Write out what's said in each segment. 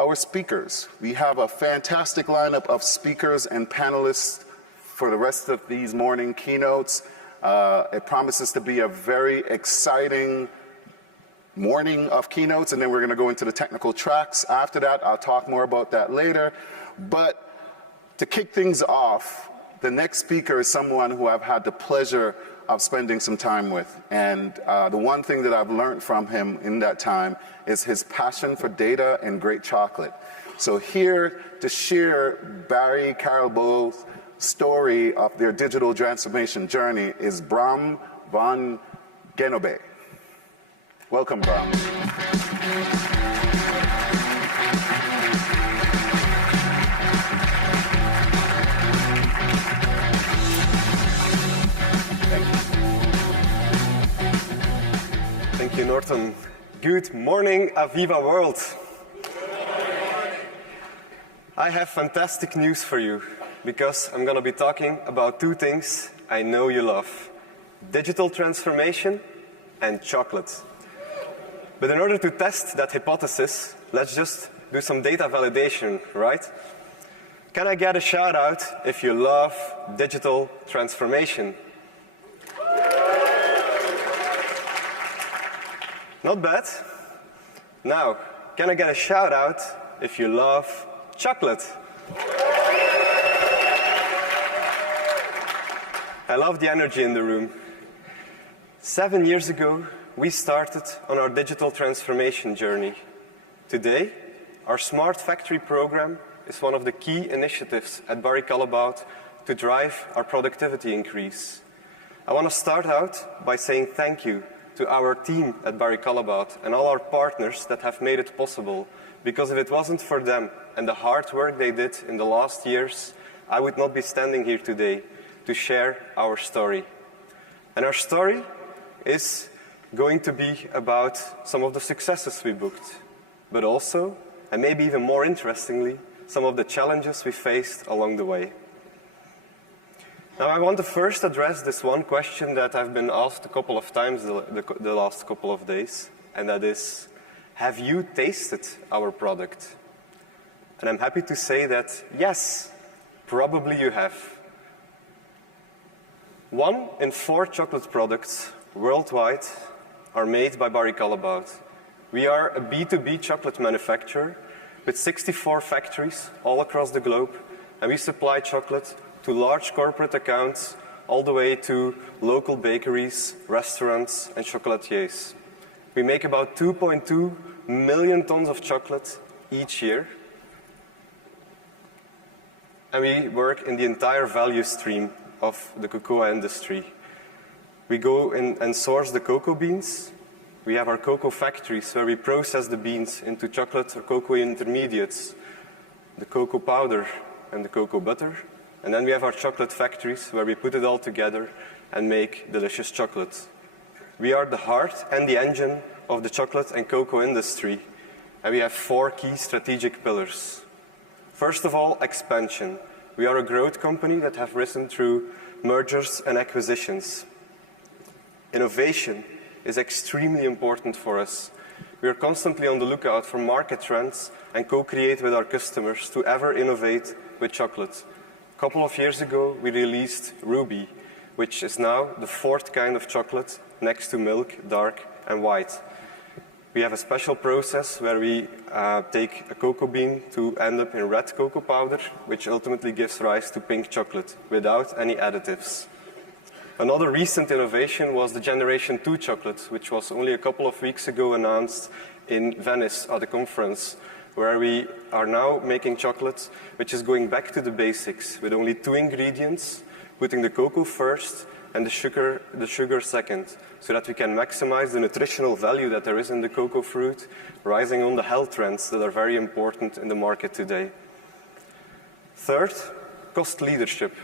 our speakers. We have a fantastic lineup of speakers and panelists for the rest of these morning keynotes. It promises to be a very exciting morning of keynotes, and then we're going to go into the technical tracks. After that, I'll talk more about that later. But to kick things off, the next speaker is someone who I've had the pleasure of spending some time with. And the one thing that I've learned from him in that time is his passion for data and great chocolate. So here to share Barry Callebaut's story of their digital transformation journey is Bram van Genobe. Welcome, Bram. Thank you, Norton. Good morning, AVEVA World. I have fantastic news for you, because I'm going to be talking about two things I know you love: digital transformation and chocolate. But in order to test that hypothesis, let's just do some data validation, right? Can I get a shout out if you love digital transformation? Not bad. Now, can I get a shout out if you love chocolate? I love the energy in the room. 7 years ago, we started on our digital transformation journey. Today, our Smart Factory program is one of the key initiatives at Barry Callebaut to drive our productivity increase. I want to start out by saying thank you to our team at Barry Callebaut and all our partners that have made it possible, because if it wasn't for them and the hard work they did in the last years, I would not be standing here today to share our story. And our story is going to be about some of the successes we booked, but also, and maybe even more interestingly, some of the challenges we faced along the way. Now, I want to first address this one question that I've been asked a couple of times the last couple of days, and that is, have you tasted our product? And I'm happy to say that, yes, probably you have. 1 in 4 chocolate products worldwide are made by Barry Callebaut. We are a B2B chocolate manufacturer with 64 factories all across the globe, and we supply chocolate to large corporate accounts all the way to local bakeries, restaurants, and chocolatiers. We make about 2.2 million tons of chocolate each year, and we work in the entire value stream of the cocoa industry. We go in and source the cocoa beans. We have our cocoa factories where we process the beans into chocolate or cocoa intermediates, the cocoa powder and the cocoa butter. And then we have our chocolate factories where we put it all together and make delicious chocolate. We are the heart and the engine of the chocolate and cocoa industry, and we have 4 key strategic pillars. First of all, expansion. We are a growth company that have risen through mergers and acquisitions. Innovation is extremely important for us. We are constantly on the lookout for market trends and co-create with our customers to ever innovate with chocolate. A couple of years ago, we released Ruby, which is now the 4th kind of chocolate next to milk, dark, and white. We have a special process where we take a cocoa bean to end up in red cocoa powder, which ultimately gives rise to pink chocolate without any additives. Another recent innovation was the Generation 2 chocolate, which was only a couple of weeks ago announced in Venice at a conference, where we are now making chocolate which is going back to the basics with only 2 ingredients, putting the cocoa first and the sugar second, so that we can maximize the nutritional value that there is in the cocoa fruit, rising on the health trends that are very important in the market today. Third, cost leadership.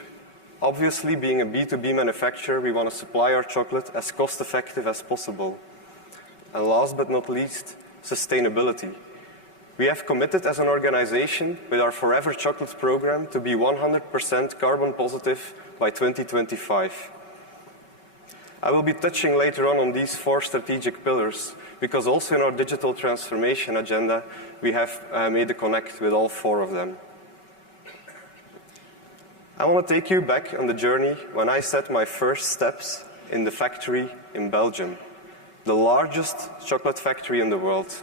Obviously, being a B2B manufacturer, we want to supply our chocolate as cost-effective as possible. And last but not least, sustainability. We have committed as an organization with our Forever Chocolate program to be 100% carbon positive by 2025. I will be touching later on these 4 strategic pillars, because also in our digital transformation agenda, we have made a connect with all 4 of them. I want to take you back on the journey when I set my first steps in the factory in Belgium, the largest chocolate factory in the world.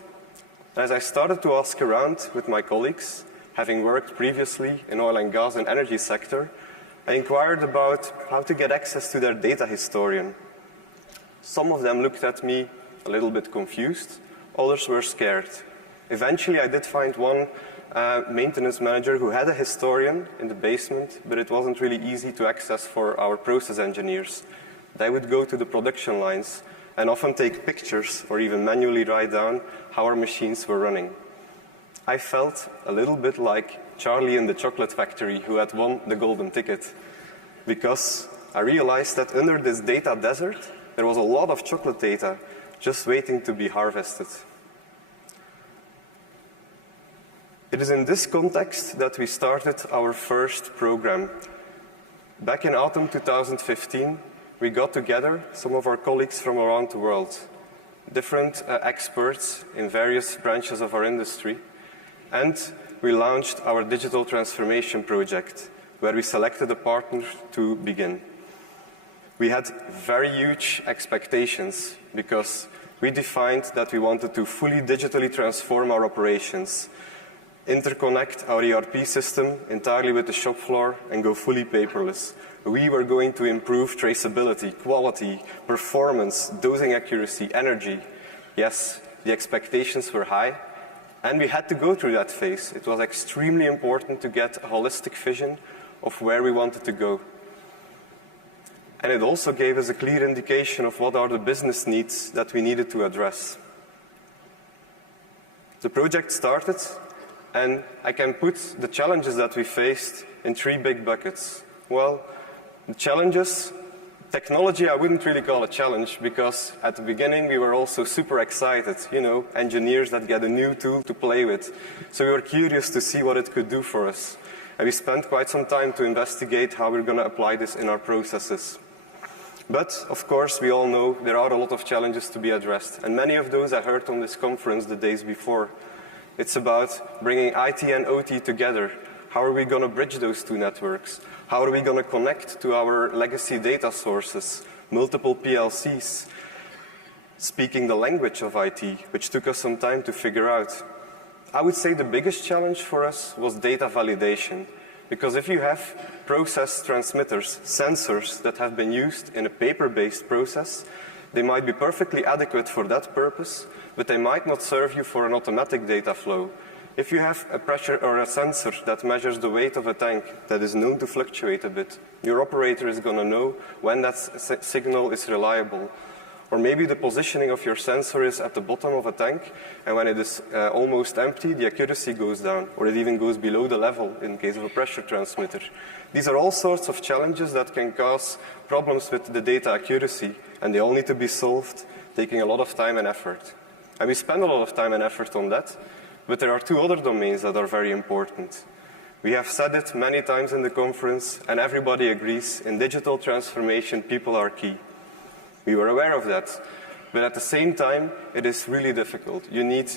As I started to ask around with my colleagues, having worked previously in oil and gas and energy sector, I inquired about how to get access to their data historian. Some of them looked at me a little bit confused, others were scared. Eventually I did find one maintenance manager who had a historian in the basement, but it wasn't really easy to access for our process engineers. They would go to the production lines and often take pictures or even manually write down how our machines were running. I felt a little bit like Charlie in the chocolate factory who had won the golden ticket, because I realized that under this data desert, there was a lot of chocolate data just waiting to be harvested. It is in this context that we started our first program. Back in autumn 2015, we got together some of our colleagues from around the world, different experts in various branches of our industry, and we launched our digital transformation project, where we selected a partner to begin. We had very huge expectations because we defined that we wanted to fully digitally transform our operations, interconnect our ERP system entirely with the shop floor and go fully paperless. We were going to improve traceability, quality, performance, dosing accuracy, energy. Yes, the expectations were high, and we had to go through that phase. It was extremely important to get a holistic vision of where we wanted to go. And it also gave us a clear indication of what are the business needs that we needed to address. The project started, and I can put the challenges that we faced in 3 big buckets. Well, the challenges, technology I wouldn't really call a challenge, because at the beginning we were also super excited, engineers that get a new tool to play with. So we were curious to see what it could do for us. And we spent quite some time to investigate how we're going to apply this in our processes. But, of course, we all know there are a lot of challenges to be addressed. And many of those I heard on this conference the days before. It's about bringing IT and OT together. How are we going to bridge those 2 networks? How are we going to connect to our legacy data sources, multiple PLCs, speaking the language of IT, which took us some time to figure out. I would say the biggest challenge for us was data validation. Because if you have process transmitters, sensors that have been used in a paper-based process, they might be perfectly adequate for that purpose, but they might not serve you for an automatic data flow. If you have a pressure or a sensor that measures the weight of a tank that is known to fluctuate a bit, your operator is going to know when that signal is reliable. Or maybe the positioning of your sensor is at the bottom of a tank, and when it is almost empty, the accuracy goes down, or it even goes below the level in case of a pressure transmitter. These are all sorts of challenges that can cause problems with the data accuracy, and they all need to be solved, taking a lot of time and effort. And we spend a lot of time and effort on that, but there are 2 other domains that are very important. We have said it many times in the conference, and everybody agrees, in digital transformation, people are key. We were aware of that, but at the same time, it is really difficult. You need,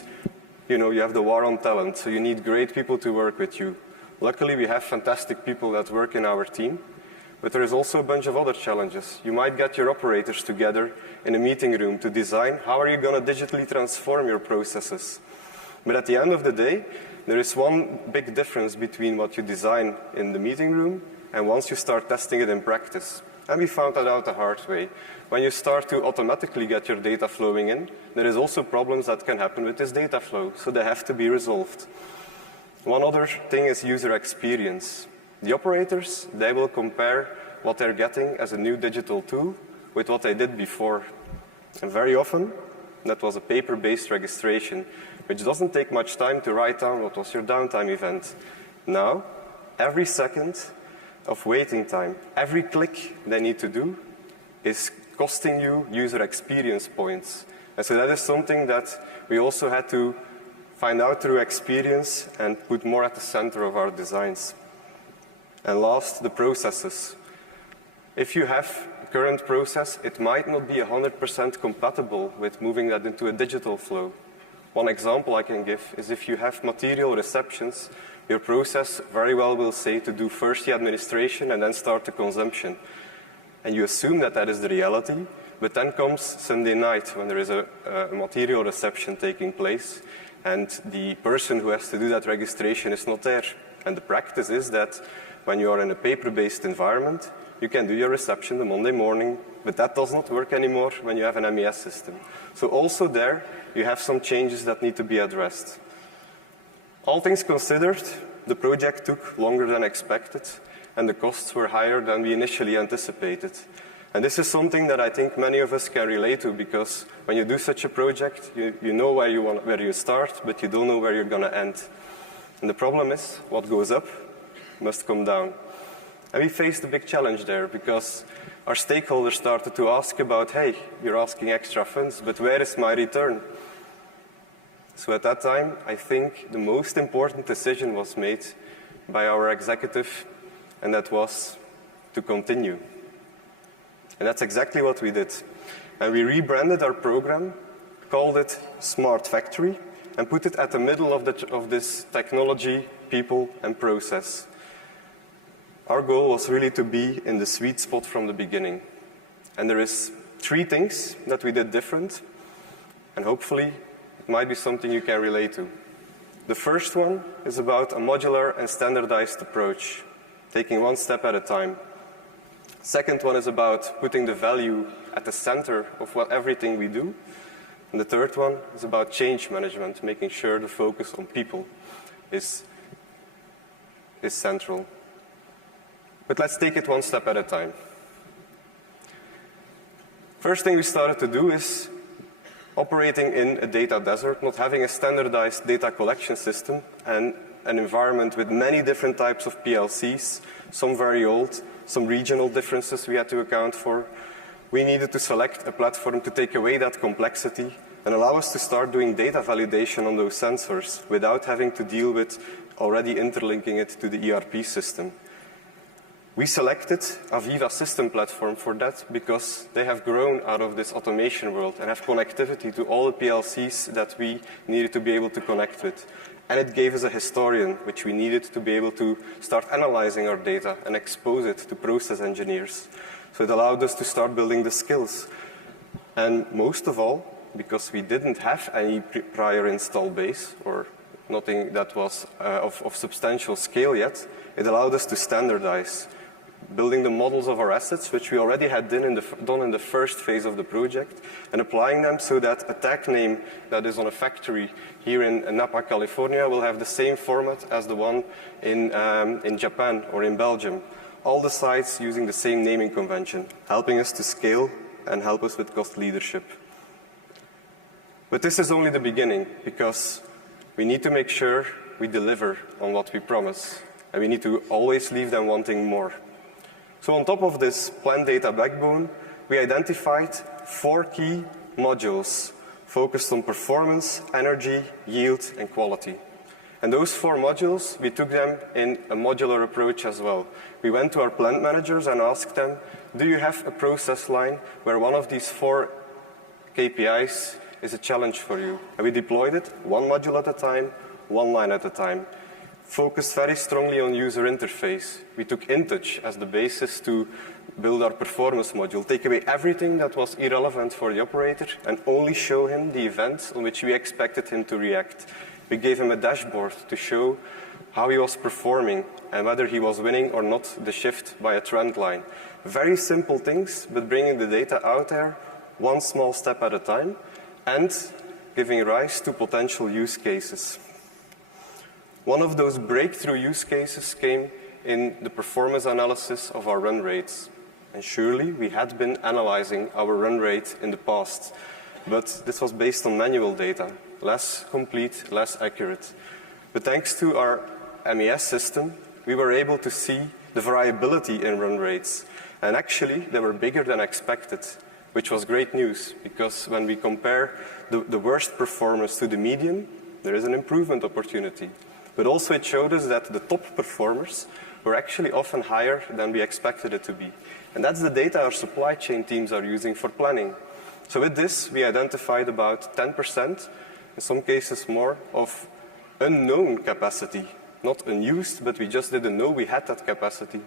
you have the war on talent, so you need great people to work with you. Luckily, we have fantastic people that work in our team, but there is also a bunch of other challenges. You might get your operators together in a meeting room to design how are you going to digitally transform your processes. But at the end of the day, there is one big difference between what you design in the meeting room and once you start testing it in practice. And we found that out the hard way. When you start to automatically get your data flowing in, there is also problems that can happen with this data flow, so they have to be resolved. One other thing is user experience. The operators, they will compare what they're getting as a new digital tool with what they did before. And very often, that was a paper-based registration, which doesn't take much time to write down what was your downtime event. Now, every second of waiting time, every click they need to do is costing you user experience points. And so that is something that we also had to find out through experience and put more at the center of our designs. And last, the processes. If you have current process, it might not be 100% compatible with moving that into a digital flow. One example I can give is if you have material receptions, your process very well will say to do first the administration and then start the consumption. And you assume that that is the reality, but then comes Sunday night when there is a material reception taking place, and the person who has to do that registration is not there. And the practice is that when you are in a paper-based environment, you can do your reception the Monday morning, but that does not work anymore when you have an MES system. So also there, you have some changes that need to be addressed. All things considered, the project took longer than expected, and the costs were higher than we initially anticipated. And this is something that I think many of us can relate to, because when you do such a project, you know where you start, but you don't know where you're going to end. And the problem is, what goes up must come down. And we faced a big challenge there, because our stakeholders started to ask about, hey, you're asking extra funds, but where is my return? So at that time, I think the most important decision was made by our executive, and that was to continue. And that's exactly what we did. And we rebranded our program, called it Smart Factory, and put it at the middle of this technology, people, and process. Our goal was really to be in the sweet spot from the beginning. And there is 3 things that we did different, and hopefully it might be something you can relate to. The first one is about a modular and standardized approach, taking one step at a time. Second one is about putting the value at the center of everything we do. And the third one is about change management, making sure the focus on people is central. But let's take it one step at a time. First thing we started to do is operating in a data desert, not having a standardized data collection system, and an environment with many different types of PLCs, some very old, some regional differences we had to account for. We needed to select a platform to take away that complexity and allow us to start doing data validation on those sensors without having to deal with already interlinking it to the ERP system. We selected AVEVA system platform for that because they have grown out of this automation world and have connectivity to all the PLCs that we needed to be able to connect with. And it gave us a historian, which we needed to be able to start analyzing our data and expose it to process engineers. So it allowed us to start building the skills. And most of all, because we didn't have any prior install base or nothing that was of substantial scale yet, it allowed us to standardize, building the models of our assets, which we already had done in the first phase of the project, and applying them so that a tag name that is on a factory here in Napa, California, will have the same format as the one in Japan or in Belgium. All the sites using the same naming convention, helping us to scale and help us with cost leadership. But this is only the beginning, because we need to make sure we deliver on what we promise, and we need to always leave them wanting more. So on top of this plant data backbone, we identified 4 key modules focused on performance, energy, yield, and quality. And those 4 modules, we took them in a modular approach as well. We went to our plant managers and asked them, do you have a process line where one of these 4 KPIs is a challenge for you? And we deployed it 1 module at a time, 1 line at a time. Focused very strongly on user interface. We took InTouch as the basis to build our performance module, take away everything that was irrelevant for the operator and only show him the events on which we expected him to react. We gave him a dashboard to show how he was performing and whether he was winning or not the shift by a trend line. Very simple things, but bringing the data out there 1 small step at a time and giving rise to potential use cases. One of those breakthrough use cases came in the performance analysis of our run rates. And surely we had been analyzing our run rate in the past, but this was based on manual data, less complete, less accurate. But thanks to our MES system, we were able to see the variability in run rates. And actually, they were bigger than expected, which was great news, because when we compare the worst performers to the median, there is an improvement opportunity. But also it showed us that the top performers were actually often higher than we expected it to be. And that's the data our supply chain teams are using for planning. So with this, we identified about 10%, in some cases more, of unknown capacity. Not unused, but we just didn't know we had that capacity.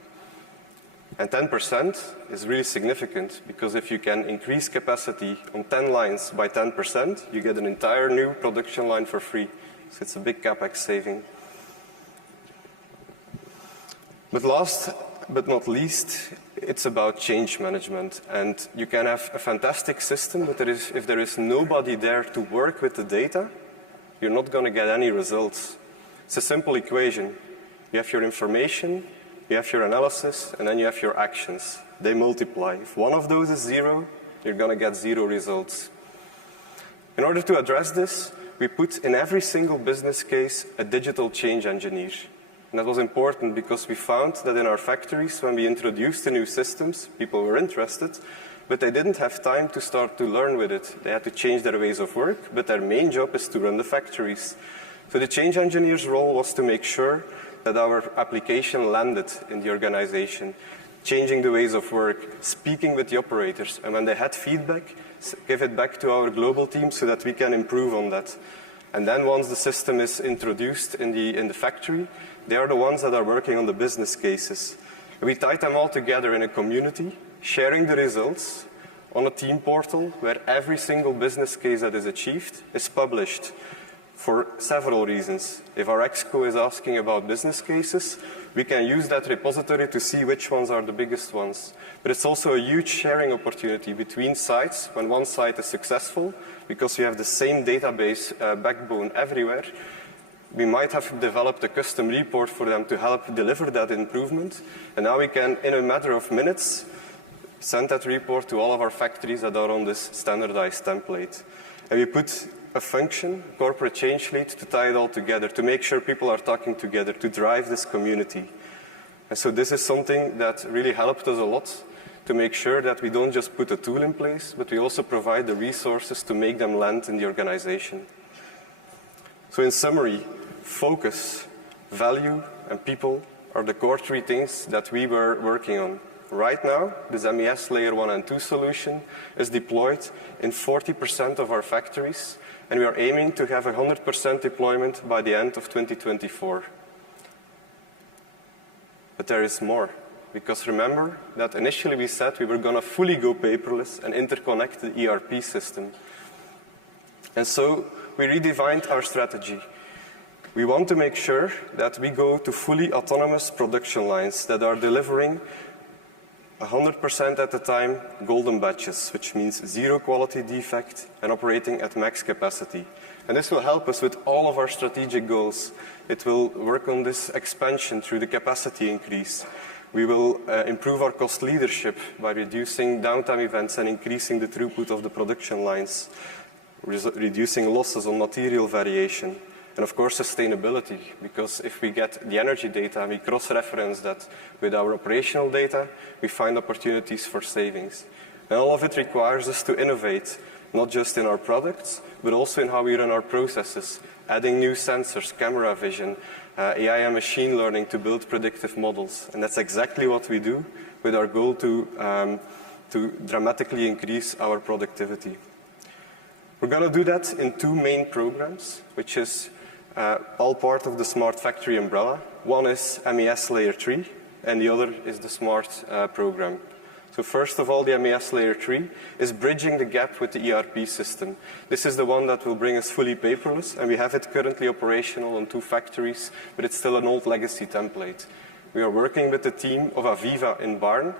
And 10% is really significant, because if you can increase capacity on 10 lines by 10%, you get an entire new production line for free. So it's a big CapEx saving. But last but not least, it's about change management. And you can have a fantastic system, but if there is nobody there to work with the data, you're not going to get any results. It's a simple equation. You have your information, you have your analysis, and then you have your actions. They multiply. If one of those is 0, you're going to get 0 results. In order to address this, we put in every single business case a digital change engineer. And that was important because we found that in our factories, when we introduced the new systems, people were interested, but they didn't have time to start to learn with it. They had to change their ways of work, but their main job is to run the factories. So the change engineer's role was to make sure that our application landed in the organization, changing the ways of work, speaking with the operators, and when they had feedback, give it back to our global team so that we can improve on that. And then once the system is introduced in the factory, they are the ones that are working on the business cases. We tied them all together in a community, sharing the results on a team portal where every single business case that is achieved is published. For several reasons. If our exco is asking about business cases, we can use that repository to see which ones are the biggest ones. But it's also a huge sharing opportunity between sites when one site is successful, because we have the same database backbone everywhere. We might have developed a custom report for them to help deliver that improvement. And now we can, in a matter of minutes, send that report to all of our factories that are on this standardized template. And we put a function, corporate change lead, to tie it all together, to make sure people are talking together, to drive this community. And so this is something that really helped us a lot to make sure that we don't just put a tool in place, but we also provide the resources to make them land in the organization. So in summary, focus, value, and people are the core 3 things that we were working on. Right now, this MES Layer 1 and 2 solution is deployed in 40% of our factories, and we are aiming to have 100% deployment by the end of 2024. But there is more, because remember that initially we said we were going to fully go paperless and interconnect the ERP system. And so we redefined our strategy. We want to make sure that we go to fully autonomous production lines that are delivering 100% at the time golden batches, which means 0 quality defect and operating at max capacity. And this will help us with all of our strategic goals. It will work on this expansion through the capacity increase. We will improve our cost leadership by reducing downtime events and increasing the throughput of the production lines, reducing losses on material variation. And of course, sustainability, because if we get the energy data and we cross-reference that with our operational data, we find opportunities for savings. And all of it requires us to innovate, not just in our products, but also in how we run our processes, adding new sensors, camera vision, AI and machine learning to build predictive models. And that's exactly what we do with our goal to dramatically increase our productivity. We're going to do that in 2 main programs, which is all part of the Smart Factory umbrella. One is MES Layer 3, and the other is the Smart program. So first of all, the MES Layer 3 is bridging the gap with the ERP system. This is the one that will bring us fully paperless, and we have it currently operational on 2 factories, but it's still an old legacy template. We are working with the team of AVEVA in Barn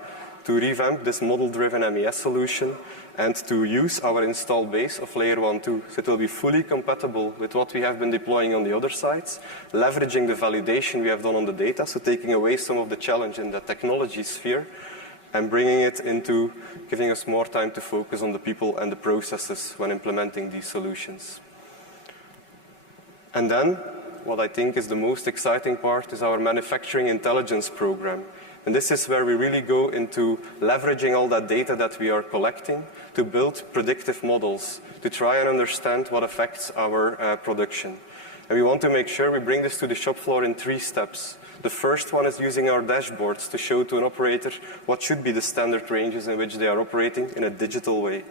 to revamp this model-driven MES solution and to use our installed base of Layer 1, 2. So it will be fully compatible with what we have been deploying on the other sides, leveraging the validation we have done on the data, so taking away some of the challenge in the technology sphere, and bringing it into giving us more time to focus on the people and the processes when implementing these solutions. And then, what I think is the most exciting part is our manufacturing intelligence program. And this is where we really go into leveraging all that data that we are collecting to build predictive models, to try and understand what affects our production. And we want to make sure we bring this to the shop floor in 3 steps. The first one is using our dashboards to show to an operator what should be the standard ranges in which they are operating in a digital way.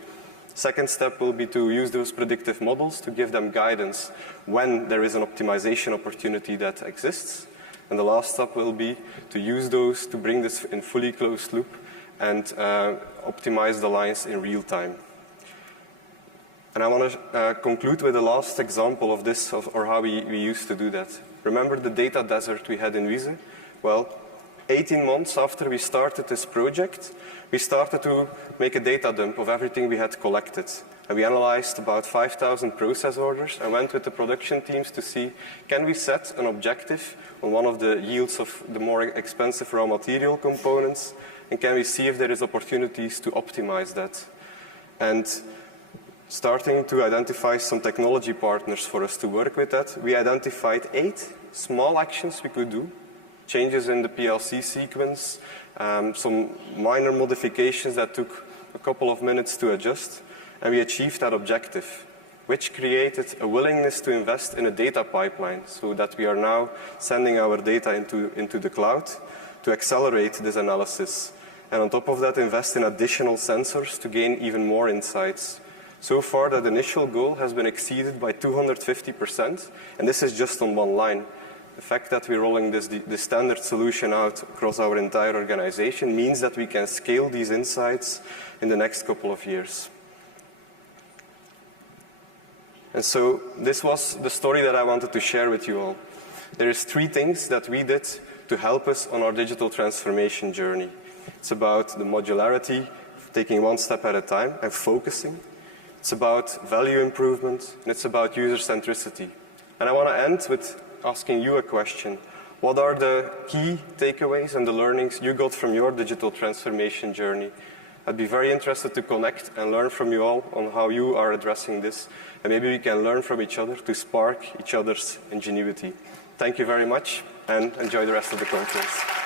Second step will be to use those predictive models to give them guidance when there is an optimization opportunity that exists. And the last step will be to use those to bring this in fully closed loop and optimize the lines in real time. And I want to conclude with the last example of this, or how we used to do that. Remember the data desert we had in Wiese? Well, 18 months after we started this project, we started to make a data dump of everything we had collected. And we analyzed about 5,000 process orders and went with the production teams to see, can we set an objective on one of the yields of the more expensive raw material components, and can we see if there is opportunities to optimize that? And starting to identify some technology partners for us to work with that, we identified 8 small actions we could do. Changes in the PLC sequence, some minor modifications that took a couple of minutes to adjust, and we achieved that objective, which created a willingness to invest in a data pipeline so that we are now sending our data into the cloud to accelerate this analysis. And on top of that, invest in additional sensors to gain even more insights. So far, that initial goal has been exceeded by 250%, and this is just on one line. The fact that we're rolling this standard solution out across our entire organization means that we can scale these insights in the next couple of years. And so this was the story that I wanted to share with you all. There is 3 things that we did to help us on our digital transformation journey. It's about the modularity, taking one step at a time and focusing. It's about value improvement, and it's about user centricity. And I want to end with asking you a question. What are the key takeaways and the learnings you got from your digital transformation journey? I'd be very interested to connect and learn from you all on how you are addressing this. And maybe we can learn from each other to spark each other's ingenuity. Thank you very much, and enjoy the rest of the conference.